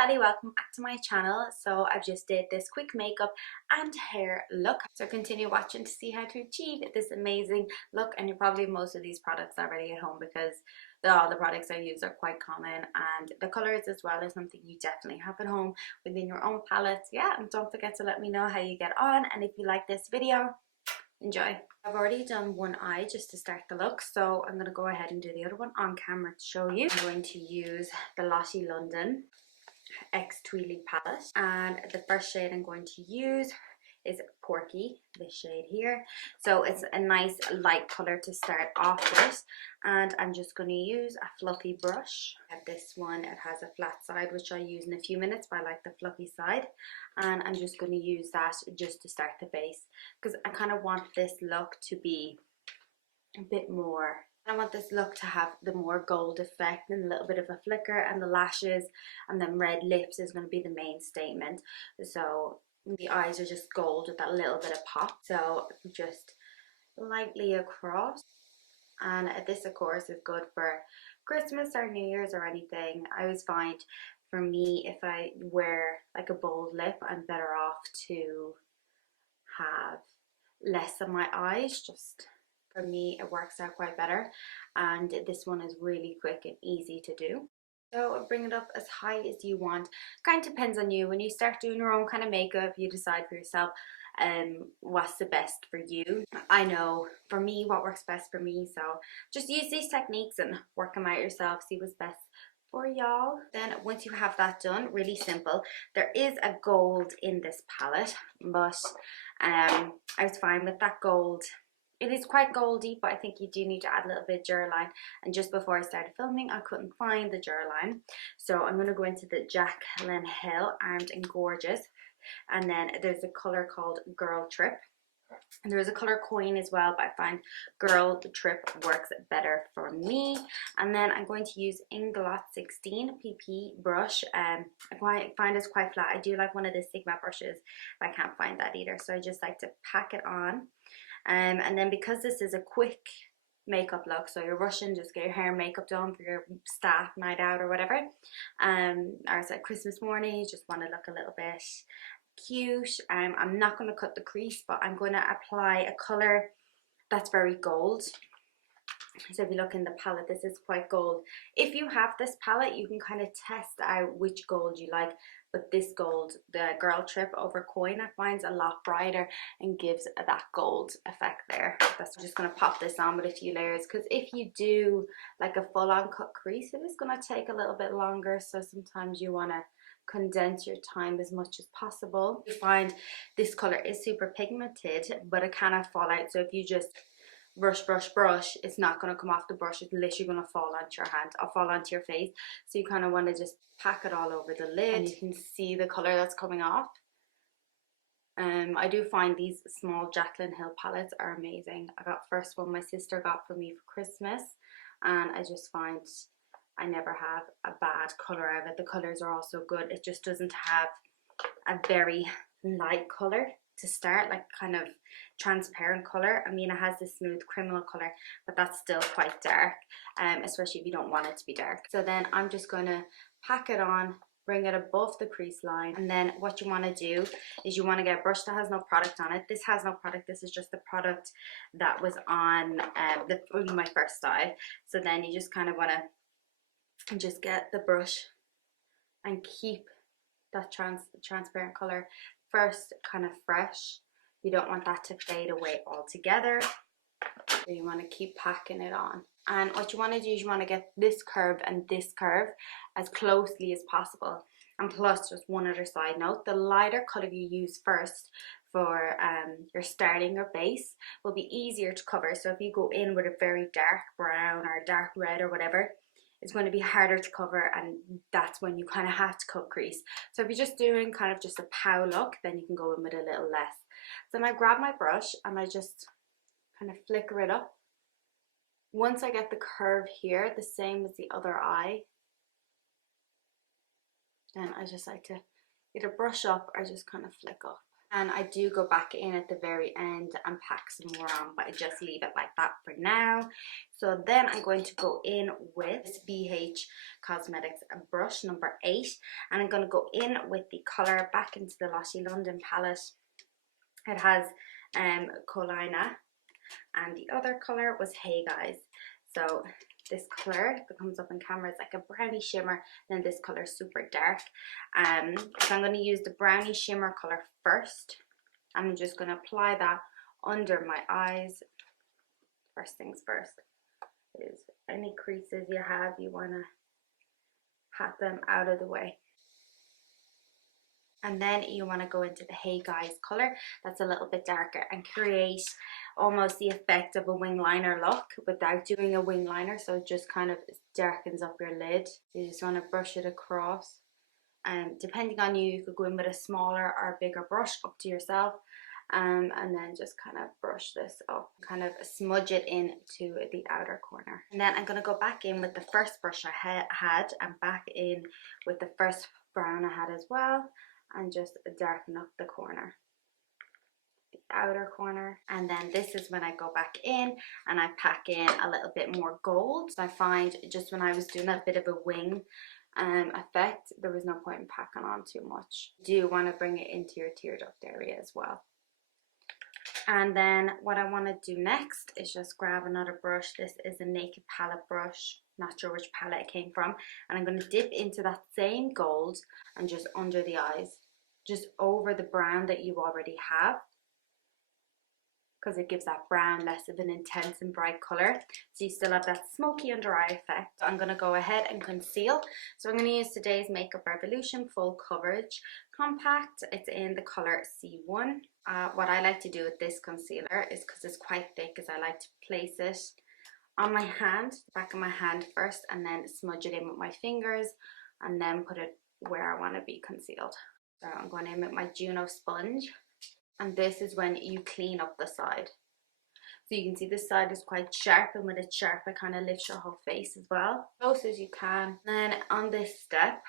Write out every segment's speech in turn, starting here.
everybody, welcome back to my channel. So I just did this quick makeup and hair look, so continue watching to see how to achieve this amazing look. And you probably have most of these products already at home because all the products I use are quite common, and the colors as well is something you definitely have at home within your own palette. Yeah, and don't forget to let me know how you get on, and if you like this video, enjoy. I've already done one eye just to start the look, so I'm going to go ahead and do the other one on camera to show you. I'm going to use the Lottie London X Tweedly palette, and the first shade I'm going to use is Porky, this shade here. So it's a nice light color to start off with, and I'm just going to use a fluffy brush. This one, it has a flat side which I'll use in a few minutes, but I like the fluffy side, and I'm just going to use that just to start the base because I kind of want this look to be a bit more, I want this look to have the more gold effect and a little bit of a flicker, and the lashes and then red lips is going to be the main statement. So the eyes are just gold with that little bit of pop, so just lightly across. And this of course is good for Christmas or New Year's or anything. I always find for me, if I wear like a bold lip, I'm better off to have less on my eyes. Just for me it works out quite better, and this one is really quick and easy to do. So bring it up as high as you want. Kind of depends on you. When you start doing your own kind of makeup, you decide for yourself what's the best for you. I know for me what works best for me, so just use these techniques and work them out yourself, see what's best for y'all. Then once you have that done, really simple, there is a gold in this palette, but I was fine with that gold. It is quite goldy, but I think you do need to add a little bit of Jurline. And just before I started filming, I couldn't find the Jurline. So I'm going to go into the Jaclyn Hill Armed and Gorgeous. And then there's a colour called Girl Trip. And there's a colour Coin as well, but I find Girl Trip works better for me. And then I'm going to use Inglot 16 PP brush. I find it's quite flat. I do like one of the Sigma brushes, but I can't find that either. So I just like to pack it on. And then because this is a quick makeup look, so you're rushing, just get your hair and makeup done for your staff night out or whatever, or it's like Christmas morning, you just want to look a little bit cute. I'm not going to cut the crease, but I'm going to apply a color that's very gold. So if you look in the palette, this is quite gold. If you have this palette, you can kind of test out which gold you like. But this gold, the Girl Trip over Coin, I find a lot brighter and gives that gold effect there. That's just going to pop this on with a few layers, because if you do like a full-on cut crease, it is going to take a little bit longer. So sometimes you want to condense your time as much as possible. You find this color is super pigmented, but it cannot fall out. So if you just brush, it's not going to come off the brush. It's literally going to fall onto your hand or fall onto your face. So you kind of want to just pack it all over the lid, and you can see the color that's coming off. I do find these small Jaclyn Hill palettes are amazing. I got first one my sister got for me for Christmas, and I just find I never have a bad color out of it. The colors are also good. It just doesn't have a very light color to start, like kind of transparent color. I mean, it has this smooth criminal color, but that's still quite dark, especially if you don't want it to be dark. So then I'm just going to pack it on, bring it above the crease line, and then what you want to do is you want to get a brush that has no product on it. This has no product, this is just the product that was on my first eye. So then you just kind of want to just get the brush and keep that transparent color first kind of fresh. You don't want that to fade away altogether, so you want to keep packing it on. And what you want to do is you want to get this curve and this curve as closely as possible. And plus, just one other side note, the lighter color you use first for your starting or base will be easier to cover. So if you go in with a very dark brown or dark red or whatever, it's going to be harder to cover, and that's when you kind of have to cut crease. So if you're just doing kind of just a pow look, then you can go in with a little less. So then I grab my brush and I just kind of flicker it up. Once I get the curve here, the same as the other eye, then I just like to either brush up or just kind of flick up. And I do go back in at the very end and pack some more on, but I just leave it like that for now. So then I'm going to go in with this BH Cosmetics brush number 8, and I'm going to go in with the colour back into the Lottie London palette. It has Colina, and the other colour was Hey Guys. So this colour that comes up in camera is like a brownie shimmer, then this colour is super dark. So I'm going to use the brownie shimmer colour first. I'm just going to apply that under my eyes. First things first is any creases you have, you want to pat them out of the way. And then you want to go into the Hey Guys colour that's a little bit darker and create almost the effect of a wing liner look without doing a wing liner, so it just kind of darkens up your lid. You just want to brush it across, and depending on you, you could go in with a smaller or bigger brush, up to yourself. And then just kind of brush this up, kind of smudge it into the outer corner. And then I'm going to go back in with the first brush I had and back in with the first brown I had as well, and just darken up the corner, the outer corner. And then this is when I go back in and I pack in a little bit more gold. So I find just when I was doing a bit of a wing effect, there was no point in packing on too much. You do want to bring it into your tear duct area as well. And then what I want to do next is just grab another brush. This is a Naked palette brush, not sure which palette it came from, and I'm going to dip into that same gold and just under the eyes, just over the brown that you already have, because it gives that brown less of an intense and bright color, so you still have that smoky under eye effect. So I'm going to go ahead and conceal. So I'm going to use today's Makeup Revolution Full Coverage Compact. It's in the color C1. What I like to do with this concealer is, because it's quite thick, is I like to place it on my hand, the back of my hand first, and then smudge it in with my fingers, and then put it where I want to be concealed. So I'm going in with my Juno sponge. And this is when you clean up the side. So you can see this side is quite sharp, and when it's sharp it kind of lifts your whole face as well, close as you can. Then on this step,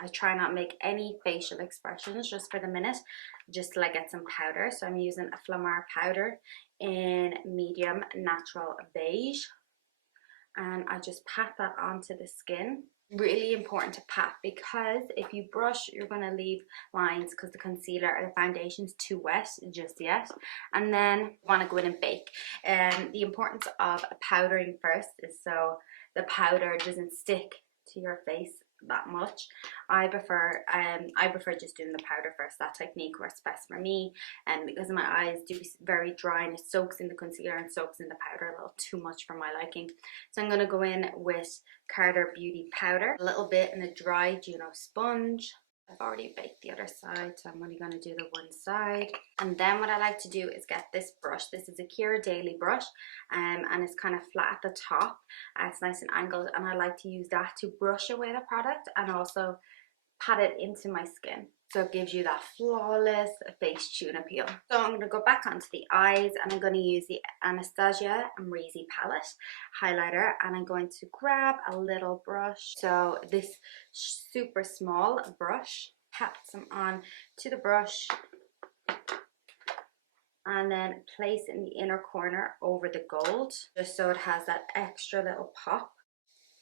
I try not make any facial expressions just for the minute, just till I get some powder. So I'm using a Flomar powder in medium natural beige, and I just pat that onto the skin. Really important to pat, because if you brush, you're going to leave lines because the concealer or the foundation's too wet just yet, and then you want to go in and bake. The importance of powdering first is so the powder doesn't stick to your face that much. I prefer just doing the powder first. That technique works best for me, and because my eyes do very dry and it soaks in the concealer and soaks in the powder a little too much for my liking. So I'm going to go in with Carter Beauty powder, a little bit in a dry Juno sponge. I've already baked the other side, so I'm only going to do the one side. And then what I like to do is get this brush. This is a Kira Daily brush, and it's kind of flat at the top. It's nice and angled, and I like to use that to brush away the product and also pat it into my skin, so it gives you that flawless face tune appeal. So I'm going to go back onto the eyes, and I'm going to use the Anastasia Amrezy palette highlighter, and I'm going to grab a little brush. So this super small brush, pat some on to the brush, and then place in the inner corner over the gold, just so it has that extra little pop.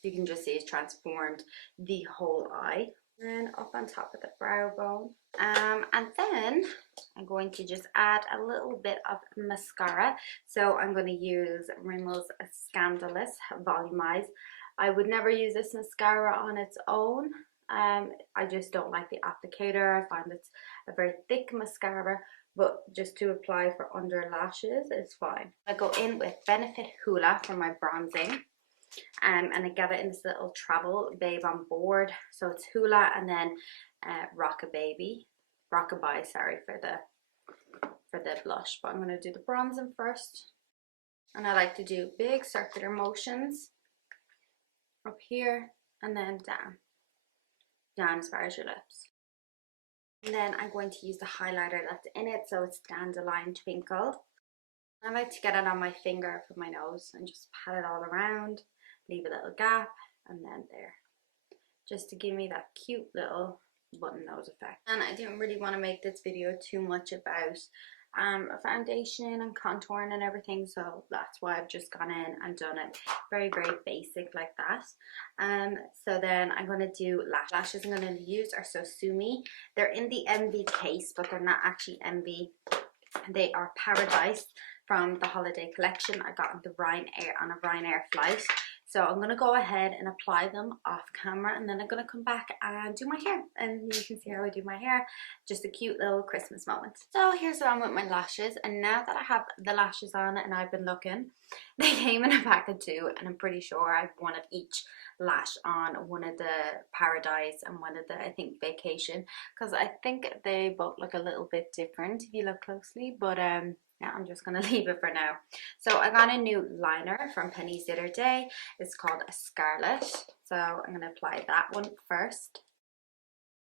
You can just see it's transformed the whole eye. Then up on top of the brow bone, and then I'm going to just add a little bit of mascara. So I'm going to use Rimmel's Scandalous Volumize. I would never use this mascara on its own. I just don't like the applicator. I find it's a very thick mascara, but just to apply for under lashes is fine. I go in with Benefit Hoola for my bronzing. And I get it in this little travel babe on board. So it's Hoola and then Rockabye, sorry, for the blush. But I'm going to do the bronzing first, and I like to do big circular motions up here and then down as far as your lips. And then I'm going to use the highlighter that's in it, so it's Dandelion Twinkle. I like to get it on my finger for my nose and just pat it all around. Leave a little gap, and then there, just to give me that cute little button nose effect. And I didn't really want to make this video too much about foundation and contouring and everything, so that's why I've just gone in and done it very basic like that. So then I'm going to do lashes. I'm going to use are Sosumi. They're in the Envy case, but they're not actually Envy. They are Paradise from the holiday collection I got on the Ryanair on a Ryanair flight. So I'm going to go ahead and apply them off camera, and then I'm going to come back and do my hair, and you can see how I do my hair. Just a cute little Christmas moment. So here's what I'm with my lashes, and now that I have the lashes on and I've been looking, they came in a pack of 2, and I'm pretty sure I've one of each lash on, one of the Paradise and one of the, I think, Vacation, because I think they both look a little bit different if you look closely, but yeah, I'm just gonna leave it for now. So I got a new liner from Penneys the other day. It's called a Scarlet, so I'm gonna apply that one first.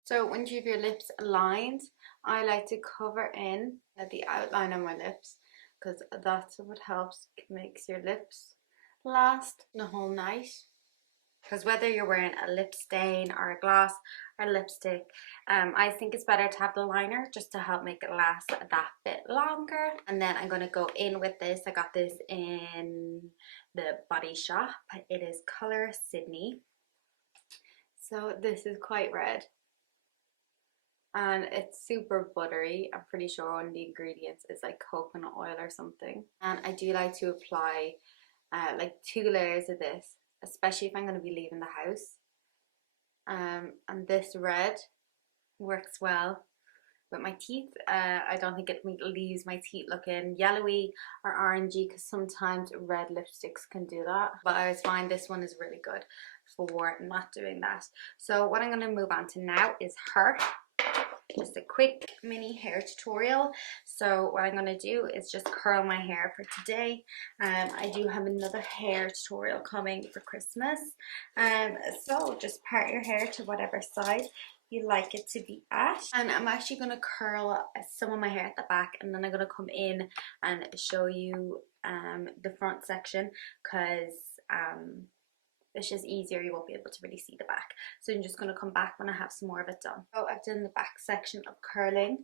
So once you have your lips lined, I like to cover in the outline of my lips, because that's what helps, makes your lips last the whole night. Because whether you're wearing a lip stain or a gloss or lipstick, I think it's better to have the liner just to help make it last that bit longer. And then I'm going to go in with this. I got this in the Body Shop. It is Color Sydney. So this is quite red. And it's super buttery. I'm pretty sure one of the ingredients is like coconut oil or something. And I do like to apply like 2 layers of this, especially if I'm going to be leaving the house. And this red works well with my teeth. I don't think it leaves my teeth looking yellowy or orangey, because sometimes red lipsticks can do that. But I always find this one is really good for not doing that. So what I'm going to move on to now is her. Just a quick mini hair tutorial. So what I'm going to do is just curl my hair for today. I do have another hair tutorial coming for Christmas. So just part your hair to whatever side you like it to be at. And I'm actually going to curl some of my hair at the back, and then I'm going to come in and show you the front section, because it's just easier, you won't be able to really see the back. So I'm just going to come back when I have some more of it done. So I've done the back section of curling,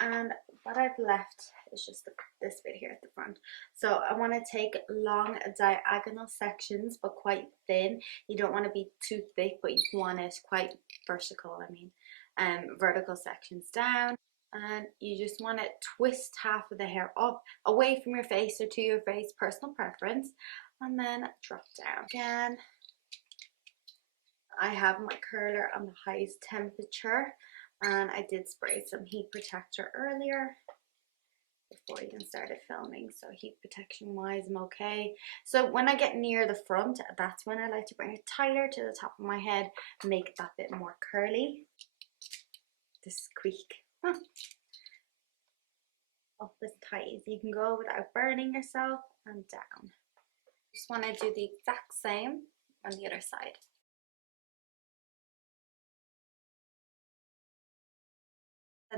and what I've left is just this bit here at the front. So I want to take long diagonal sections, but quite thin. You don't want to be too thick, but you want it quite vertical, vertical sections down. And you just want to twist half of the hair up away from your face or to your face, personal preference, and then drop down again. I have my curler on the highest temperature, and I did spray some heat protector earlier before I even started filming, so heat protection wise I'm okay. So when I get near the front, that's when I like to bring it tighter to the top of my head, make it that bit more curly. The squeak. Up as tight as you can go without burning yourself, and down. Just want to do the exact same on the other side.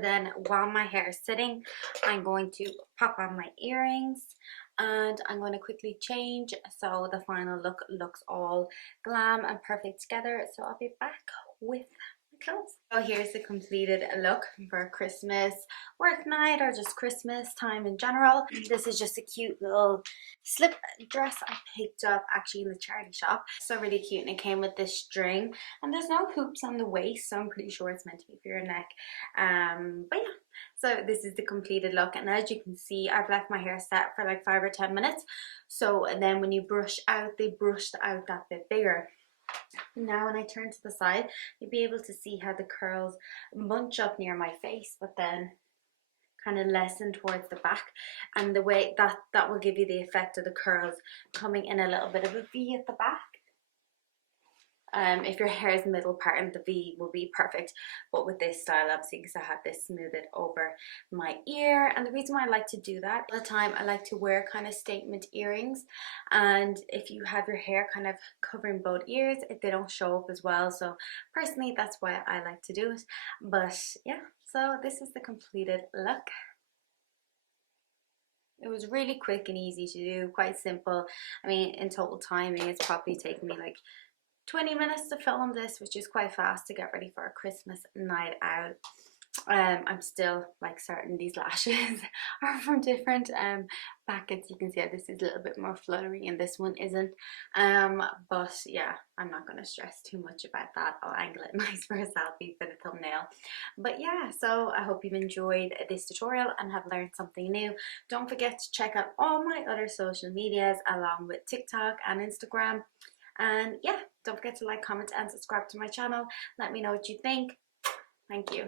Then while my hair is sitting, I'm going to pop on my earrings, and I'm going to quickly change so the final look looks all glam and perfect together. So I'll be back with my clothes. So here's the completed look for Christmas work night, or just Christmas time in general. This is just a cute little slip dress I picked up actually in the charity shop. So really cute, and it came with this string, and there's no hoops on the waist, so I'm pretty sure it's meant to be for your neck. But yeah, so this is the completed look, and as you can see, I've left my hair set for like 5 or 10 minutes. So then when you brush out, they brushed out that bit bigger. Now when I turn to the side, you'll be able to see how the curls bunch up near my face, but then kind of lessen towards the back, and the way that will give you the effect of the curls coming in a little bit of a V at the back. If your hair is middle part, and the V will be perfect, but with this style, obviously, because I had this smoothed over my ear. And the reason why I like to do that, all the time I like to wear kind of statement earrings, and if you have your hair kind of covering both ears, they don't show up as well. So personally, that's why I like to do it. But yeah, so this is the completed look. It was really quick and easy to do, quite simple. I mean, in total timing, it's probably taken me like 20 minutes to film this, which is quite fast to get ready for a Christmas night out. I'm still like certain these lashes are from different packets. You can see how this is a little bit more fluttery and this one isn't. But yeah, I'm not going to stress too much about that. I'll angle it nice for a selfie for the thumbnail. But yeah, so I hope you've enjoyed this tutorial and have learned something new. Don't forget to check out all my other social medias along with TikTok and Instagram. And yeah, don't forget to like, comment and subscribe to my channel. Let me know what you think. Thank you.